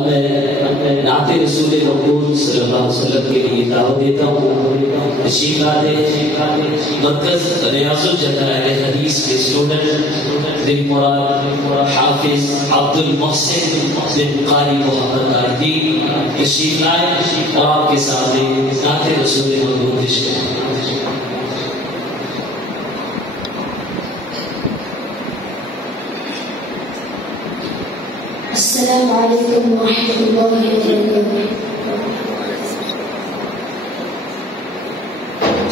अब मैं नाते रसूल मक़बूल सल्लल्लाहु अलैहि वसल्लम के लिए दावत देता हूँ। तशरीफ लाते मरकज रियाजुल जदाइल हदीस के स्टूडेंट दिल मुराद हाफिज अब्दुल मोहसिन बिन कारी मोहम्मद आरिदी तशरीफ लाए और आपके सामने नाते रसूल मक़बूल पेश करें। अस्सलामु अलैकुम व रहमतुल्लाहि व बरकातुहू।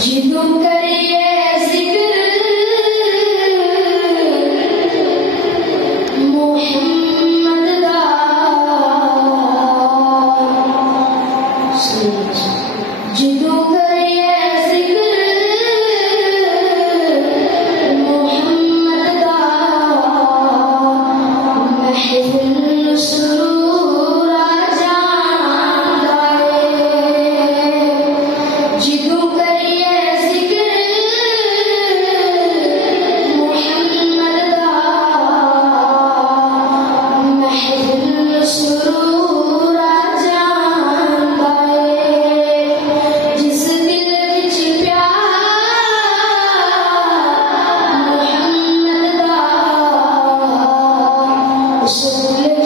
जिदों करिए जिक्र मोहम्मद दा, जिदों करिए जिक्र मोहम्मद दा, महफिल सुरूर आ जांदा है। जिदों करिए जिक्र मोहम्मद दा, महफिल सुरूर आ जांदा है। जिस दिल विच प्यार मोहम्मद दा, उस दिल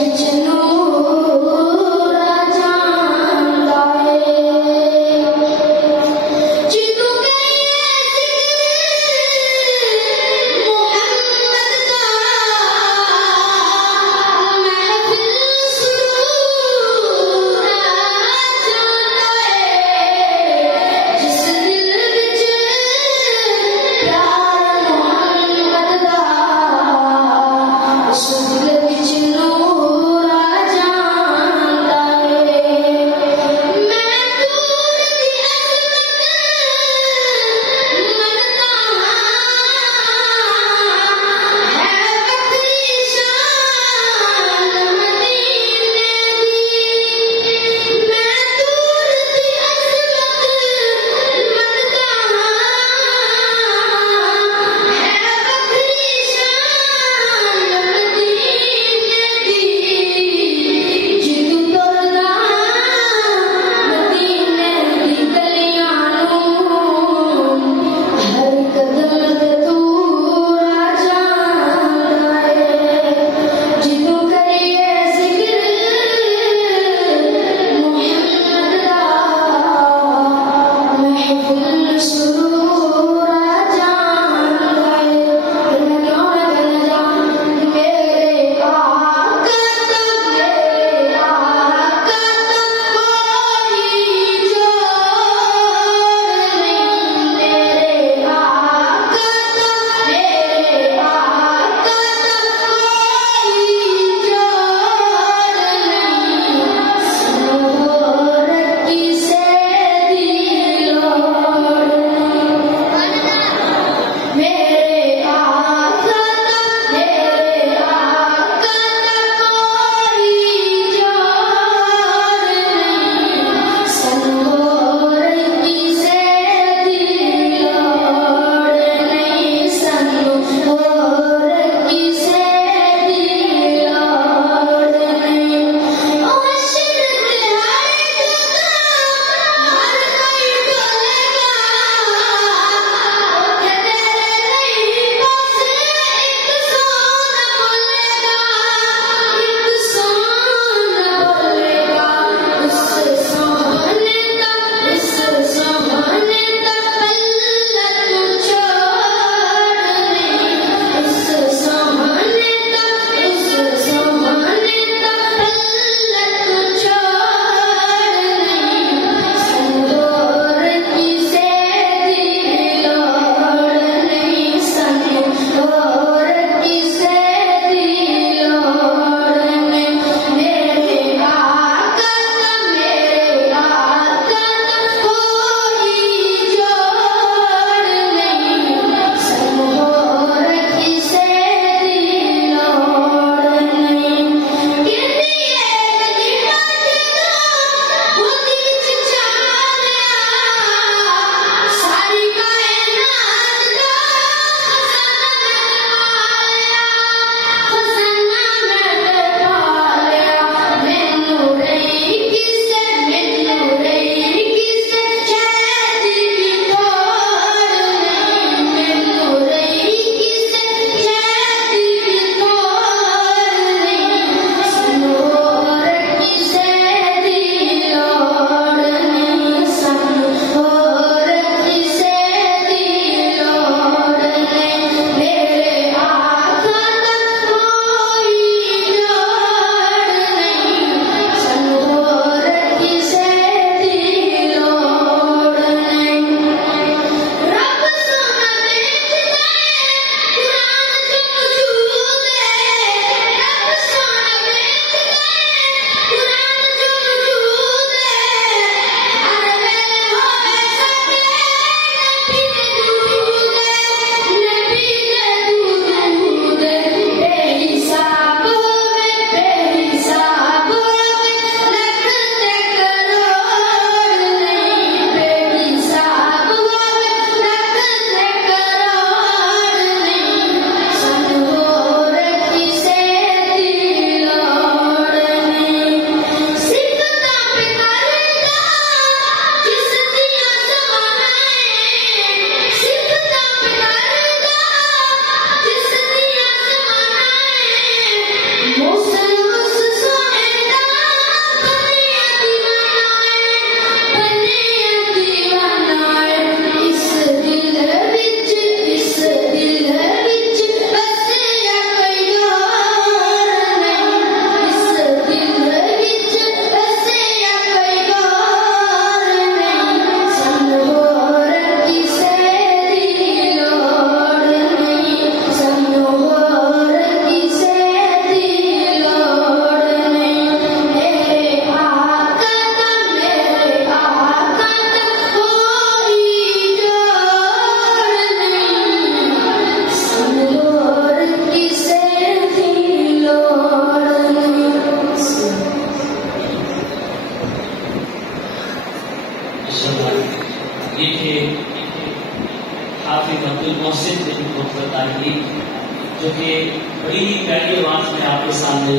आपके सामने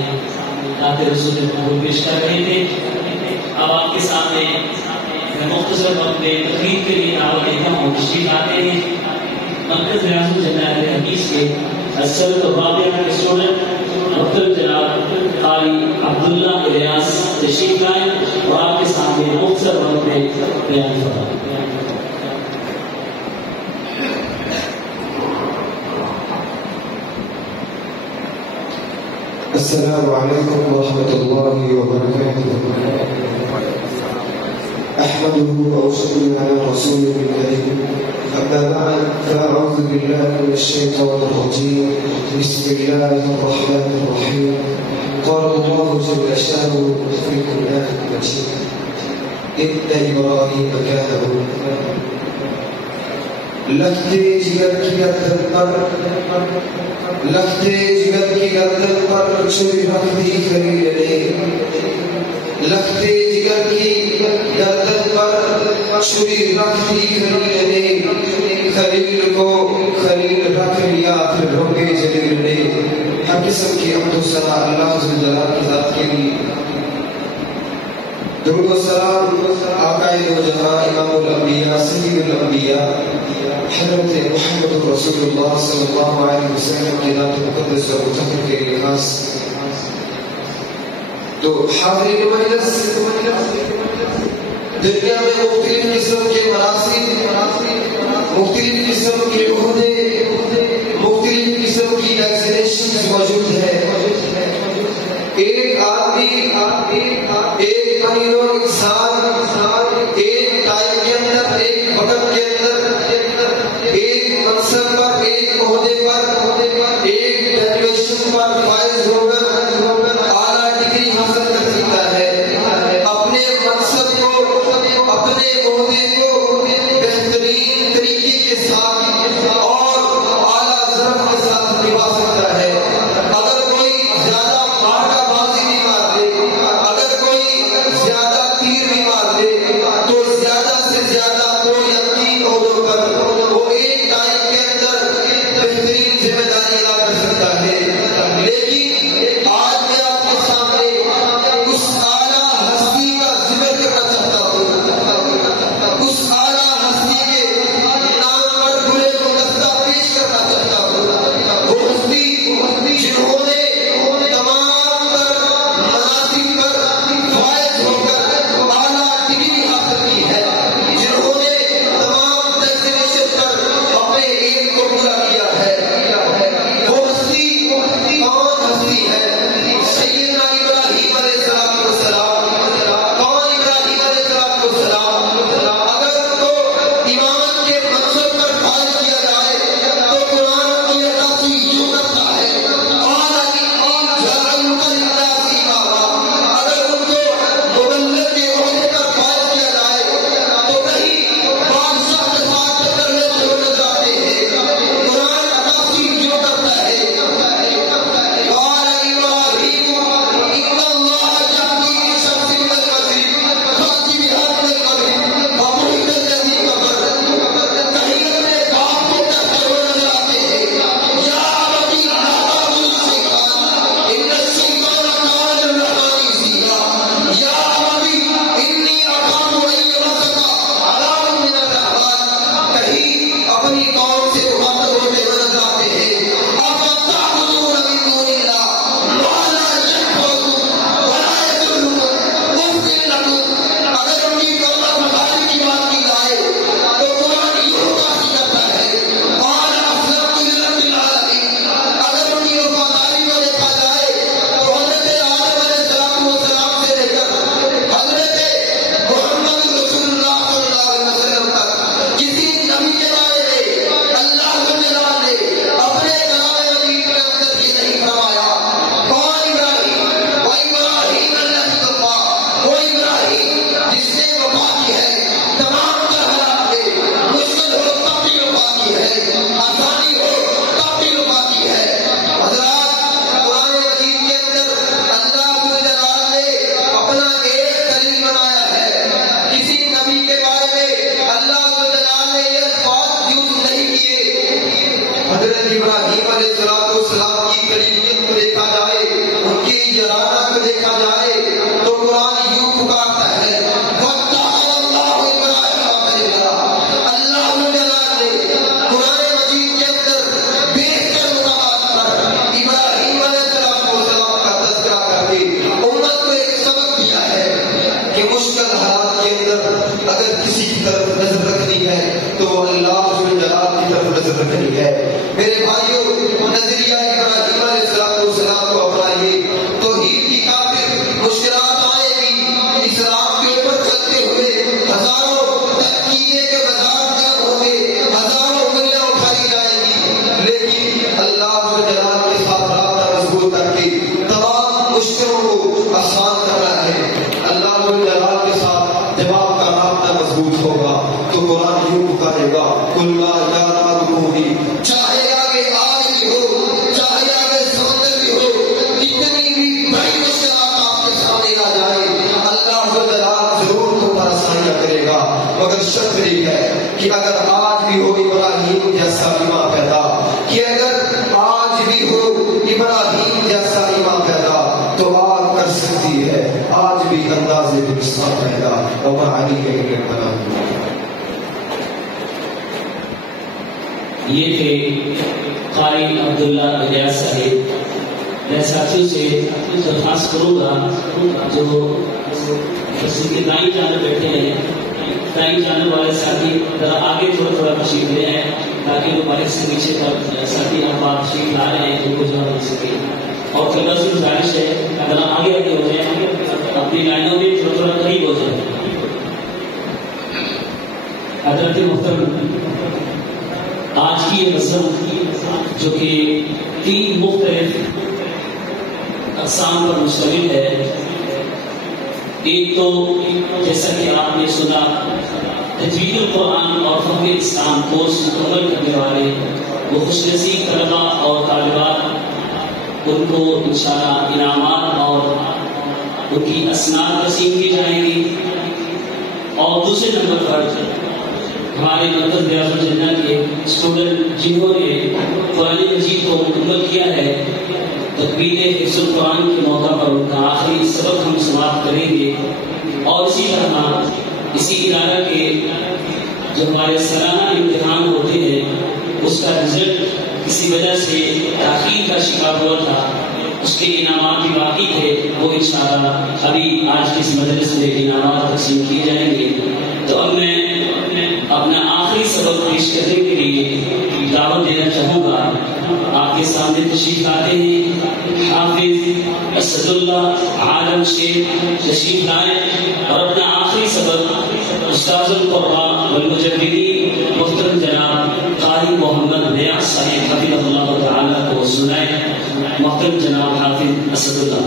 नाते रसूल महबूब पेश कर रहे थे। अब आपके सामने मुख्तसर वक्त में तकरीर के लिए दावत देता हूँ। तशरीफ आते हैं मरकज़ रियासुल जन्नह अहले हदीस के असद राबिया के स्टूडेंट मुख्तल जनाब कारी अब्दुल्ला इलियास तशरीफ लाए और आपके सामने मुख्तसर वक्त में बयान फरमाएं। अस्सलामु अलैकुम व रहमतुल्लाहि व बरकातुहू। अहमदुहु व अशकुरु अला रसूलिहिल करीम। अम्मा बअद फअऊज़ु बिल्लाहि मिनश शैतानिर रजीम। बिस्मिल्लाहिर रहमानिर रहीम। क़ाल अल्लाहु जल्ला शानुहु फ़िल क़ुरआनिल मजीद इन्ना इब्राहीम काना उम्मतन। लगते जिगर की गर्दन पर छुरी रख दी खलील ने। लगते जिगर की गर्दन पर छुरी रख दी खलील ने। खलील को खलील रख लिया फिर रोके जलील ने। हर किस्म की अब्दु सना अल्लाह ज़ुल जलाल की ज़ात के लिए दुरूद व सलाम आकाए दो जहां इमामुल अंबिया सय्यिदुल अंबिया हज़रत मुहम्मद रसूलुल्लाह सल्लल्लाहु अलैहि वसल्लम की ज़ात मुक़द्दस और मुतहहर के लिए खास। तो हाज़िरीन मजलिस, दुनिया में मुख्तलिफ किस्म के मनासिब, मुख्तलिफ किस्म के ओहदे, मुख्तलिफ किस्म की डेजिग्नेशंस मौजूद है। एक आदमी एक अमीरो इंसान एक टाइम के अंदर, एक वक्त के अंदर, एक मनसब पर, एक ओहदे पर, एक डेजिग्नेशन पर फाइज होकर आला डिग्री हासिल कर सकता है। अपने मनसब को, अपने ओहदे को बेहतरीन तरीके के साथ और जलाना को देखा जाए तो कुरान यूं पुकारता है, अल्लाह ने कुरान मजीद के अंदर बेहतर मुकामात पर इब्राहीम अलैहिस्सलाम का तज़किरा करके उम्मत को एक सबक दिया है कि मुश्किल हालात के अंदर अगर किसी की तरफ नजर रखनी है तो अल्लाह की तरफ नजर रखनी है। मेरे भाइयों, नजरिया इब्राहीम अलैहिस्सलाम को अपनाइए। तौहीद की खातिर मुश्किलात आएगी, इस्लाम के ऊपर चलते हुए हजारों तहकीके के मजाक गर्म होंगे, हजारों उंगलियां उठाई जाएगी, लेकिन अल्लाह के साथ राब्ता मजबूत करके तमाम मुश्किलों को आसान करना है। अल्लाह के साथ जवाब का राब्ता मजबूत होगा तो कुरान यूं पुकारेगा, कुल्ला या नारुकूनी, चाहे आगे आग भी हो, चाहे आगे समुद्र भी हो, कितनी भी बड़ी मुश्किलात आपके सामने आ जाए, अल्लाह जरूर तुम पर आसानियां करेगा। मगर शर्त यही है कि अगर आज भी हो इब्राहीम जैसा ईमान पैदा, कि अगर आज भी हो इब्राहीम जैसा ईमान पैदा तो आग कर सकती है आज भी अंदाज़े गुस्सा पैदा। और आगे के बना ये थे कारी अब्दुल्ला इलियास साहिब। मैं साथियों से दरख्वास्त करूँगा जो के दाई जाने बैठे हैं, दाई जाने वाले साथी जरा आगे थोड़ा थोड़ा तशरीफ ले आए ताकि वो बाइक से नीचे पर साथी आप तशरीफ ला रहे हैं उनको जो मिल सके। और कलर से गुजारिश है अगर आगे आगे हो जाए, अपनी लाइनों में थोड़ा थोड़ा करीब हो जाए। हज़रत मुहतरम, आज की ये रस्म जो कि 3 मुख्तलिफ अक़साम पर मुश्तमिल है। एक तो जैसा कि आपने सुना तजवीदुल कुरान और फ़क़्ह इस्लाम कोर्स मुकम्मल करने वाले वो खुशनसीब तलबा और तालिबात, उनको इंशाअल्लाह इनामात और उनकी असनाद तक़सीम की जाएंगी। और दूसरे नंबर पर हमारे मरकज़ रियाज़ुल जन्नह के स्टूडेंट जिन्होंने कुरान मजीद को मुकम्मल किया है, तकबीर हिफ्ज़ुल कुरान के मौका पर उनका आखिरी सबक हम समाप्त करेंगे। और इसी तरह इसी इदारा के जो हमारे सालाना इम्तिहान होते हैं उसका रिजल्ट किसी वजह से ताख़ीर का शिकार हुआ था, उसके इनामात भी बाकी थे, वो इंशाअल्लाह अभी आज की इस मजलिस में इनामात तक़सीम किए जाएंगे। तो अब मैं अपना आखिरी सबक पेश करने के लिए दावत देना चाहूँगा। आपके सामने तशरीफ लाते हैं हाफिज असदुल्लाह आलम शेख तशरीफ लाए और अपना आखिरी सबक उस्ताज़ुल क़ुर्रा वल मुजद्दिदीन मुहतरम जनाब कारी मोहम्मद नियाज़ साहिब हफ़िज़हुल्लाह तआला को सुनाए। मोहतरम जनाब हाफिज असदुल्लाह।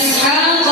إسحاق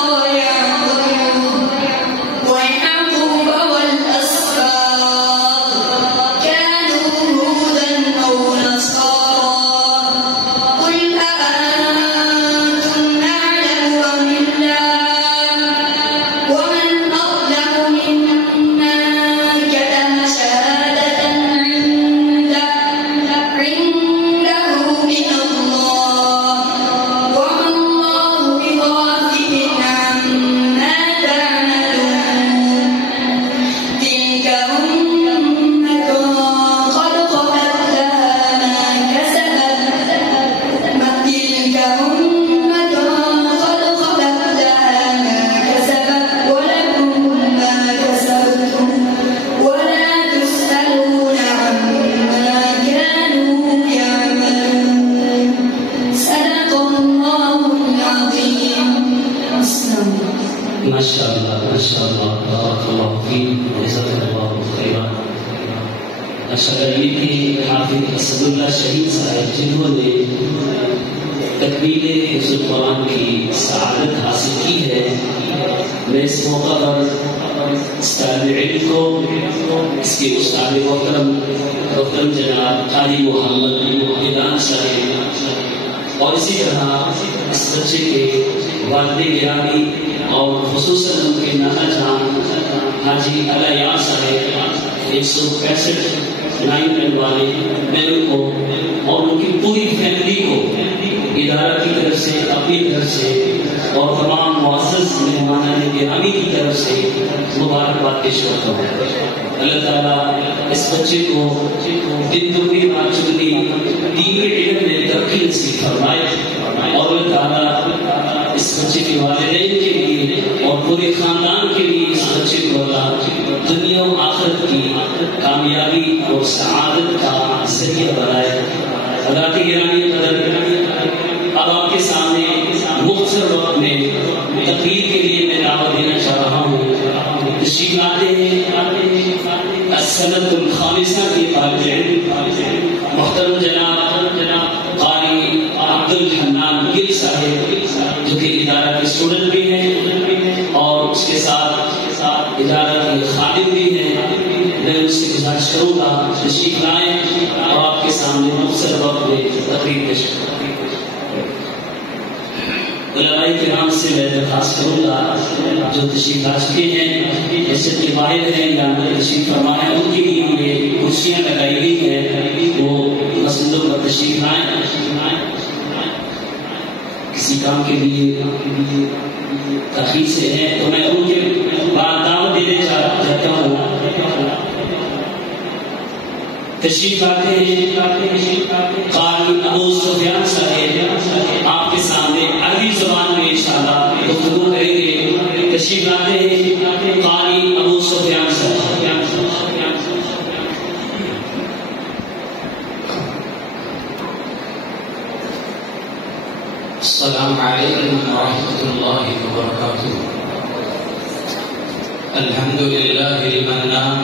माशाअल्लाह माशाअल्लाह बारकल्लाहु फीक जज़ाकल्लाहु खैरन। माशाअल्लाह ये कि हाफिज असदुल्लाह शहीद साहब जिन्होंने तकमीले हिफ्ज़ुल कुरान की सआदत हासिल की है, मैं इस मौका पर तालिब इल्म को इसके उस्ताद मोहतरम जनाब कारी मोहम्मद इनाम साहिब और इसी तरह इस बच्चे के वालिद गिरामी और खुसूसन उनके नाना जान हाजी अलायान साहिब 165 लाइन वाले मैं उनको और उनकी पूरी फैमिली को इदारा की तरफ से, अपनी तरफ से और तमाम मुअज़्ज़ज़ मेहमानान गिरामी की तरफ से मुबारकबाद पेश करता हूँ। अल्लाह ताला इस बच्चे को दिन दुगनी रात चुगनी दीन इल्म में तरक्की नसीब फरमाए और अल्लाह ताला इस बच्चे के वालिदैन के लिए और पूरे खानदान के लिए इस बच्चे को अल्लाह दुनिया और आखिरत की कामयाबी और सआदत का ज़रिया बनाए। हज़रात गिरामी कदर, अब आपके सामने मुख्तसर वक्त में तकरीर के लिए मैं दावत देना चाह रहा हूँ। तशरीफ लाते हैं अस्सनतुल खामिसा के तालिब इल्म मुहतरम जनाब कारी अब्दुल हन्नान गिल साहिब, जो कि इदारा के स्टूडेंट भी हैं और उसके साथ इदारा के खादिम भी हैं। मैं उससे गुजारिश करूँगा तशरीफ लाएं और आपके सामने मुख्तसर वक्त में तकरीर पेश करूँ। उलमाए किराम से मैं दरख्वास्त करूँगा जो तशरीफ ला चुके हैं, जैसे कि वाहिद हैं या तशरीफ फरमा है, उनके लिए ये कुर्सियाँ लगाई गई हैं, वो मस्जिदों पर तशरीफ लाएं। किसी काम के लिए तखीर से हैं तो मैं उनके बाद दावत देने चाहता हूँ। तशरीफ आते हैं कारी अबू सुफियान साहिब, आपके सामने अरबी ज़ुबान में इंशाअल्लाह गुफ्तगू करेंगे। तशरीफ लाते हैं कारी अबू सुफियान साहिब। अस्सलामु अलैकुम व रहमतुल्लाहि व बरकातुहू। अल्हम्दुलिल्लाहिल मन्नान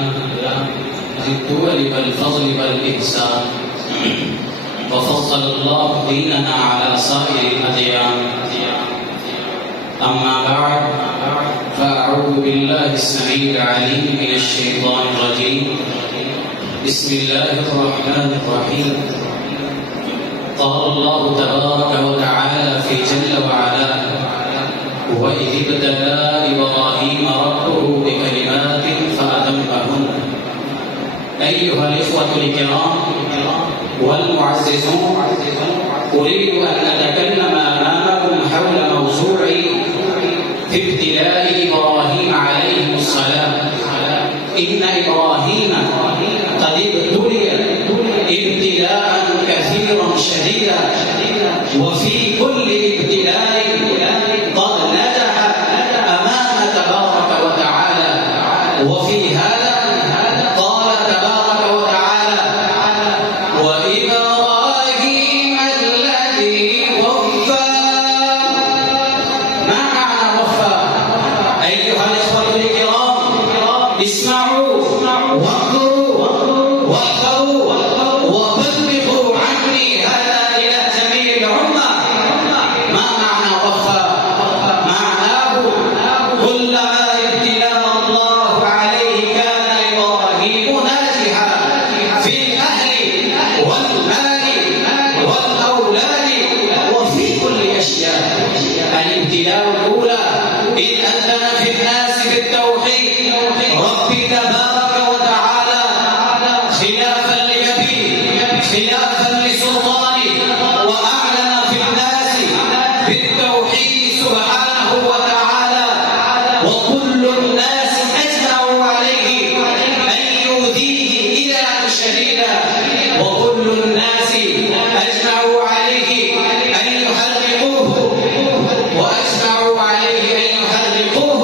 बिद्दुअल वल फज़ल वल इहसान व फज़्ज़लल्लाहु दीनना अला साइरिल अदयान। अम्मा बअद फअऊज़ु बिल्लाहिस समीइल अलीम मिनश शैतानिर रजीम। बिस्मिल्लाहिर रहमानिर रहीम। قال الله تبارك وتعالى في جل وعلا وإذ ابتلى إبراهيم ربه بكلمات فأتمهن. أيها الإخوة الكرام والمعززون، أريد أن أتكلم أمامكم حول موضوع في ابتلاء إبراهيم عليه السلام. إن إبراهيم قد ابتلي ابتلاء كثيرا شديدا، وفي كل ابتلاء قد نجح أمام تبارك وتعالى. وفي هذا قال تبارك وتعالى وإبراهيم الذي وفى. ما معنى وفى؟ أيها الإخوة الكرام اسمعوا وانظروا واحذروا وبلغوا عني هذا إلى جميع الأمة. ما معنى وفى؟ معناه كلما ابتلى الله عليه كان إبراهيم ناجحا في الأهل والمال والأولاد وفي كل أشياء. الابتلاء الأولى إذ أذن في الناس بالتوحيد رب تبارك وتعالى خلافا لأبيه خلافا لسلطانه، وأعلن في الناس بالتوحيد سبحانه وتعالى. وكل الناس أجمعوا عليه أن يؤذيه إذا شديدا، وكل الناس أجمعوا عليه أن يحرقوه، وأجمعوا عليه أن يحرقوه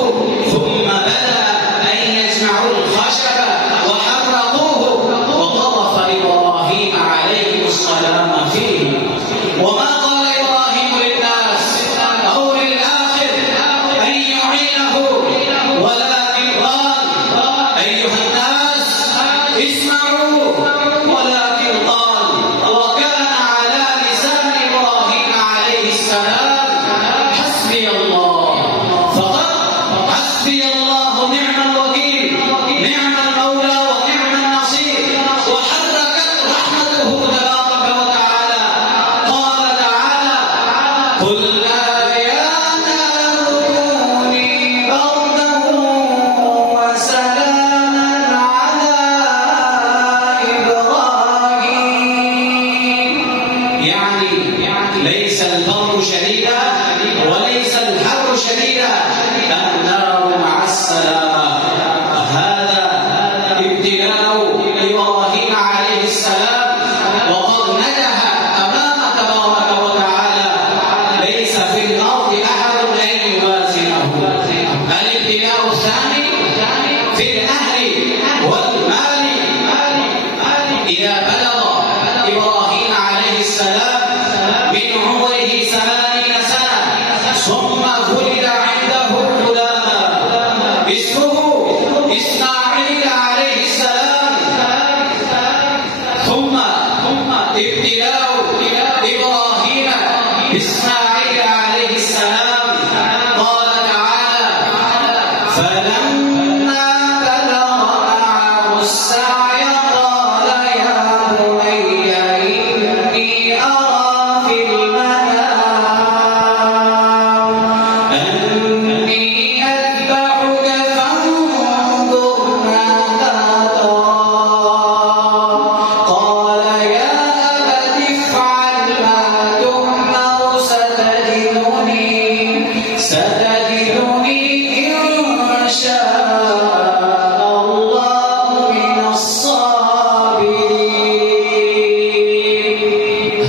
شاء الله من الصابرين.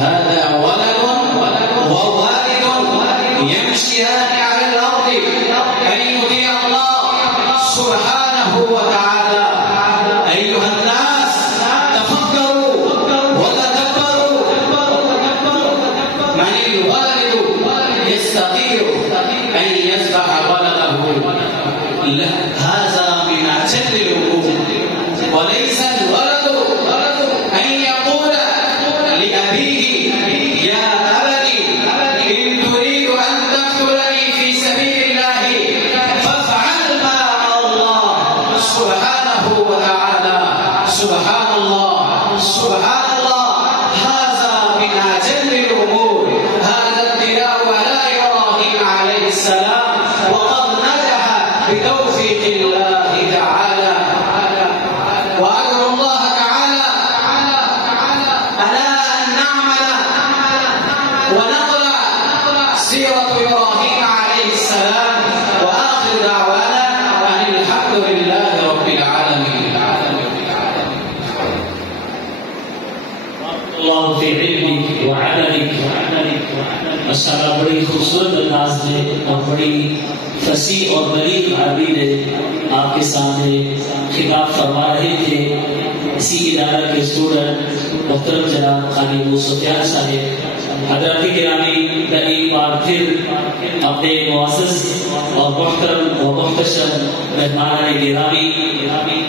هذا ولد ووالد يمشيان على الأرض أن يطيع الله سبحانه وتعالى. أيها الناس تفكروا وتدبروا، من الوالد يستطيع أن يذبح ولده؟ لا، هذا من أجل الوقوف، وليس الولد أن يقول لأبيه يا أبتي إن تريد أن تقتلني في سبيل الله فافعل ما أمر الله سبحانه وتعالى. سبحان الله سبحان الله، هذا من أجل الأمور. هذا ابتلاء على إبراهيم عليه السلام، وقد نجح بتوفيق الله تعالى. وأدعو الله تعالى على أن نعمل ونقرأ سيرة إبراهيم عليه السلام. وآخر دعوانا أن الحمد لله رب العالمين. अल्लाह के इल्म व अमलिक माशाअल्लाह बड़ी खूबसूरत अंदाज में और बड़ी फसीह और बलीग अरबी में आपके सामने खिताब फरमा रहे थे। इसी इदारा के स्टूडेंट मोहतरम जनाब खानी अबू सुफियान साहब हज़रात गिरामी एक बार फिर अपने मुअज़्ज़ज़ और मोहतरम व मुहतशम मेहमान गिरामी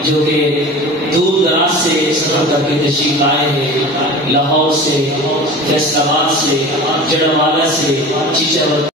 जो कि दूर दराज से सफर करके तशरीफ आए हैं, लाहौर से, फैसलाबाद से, जड़वाला से, चिचावर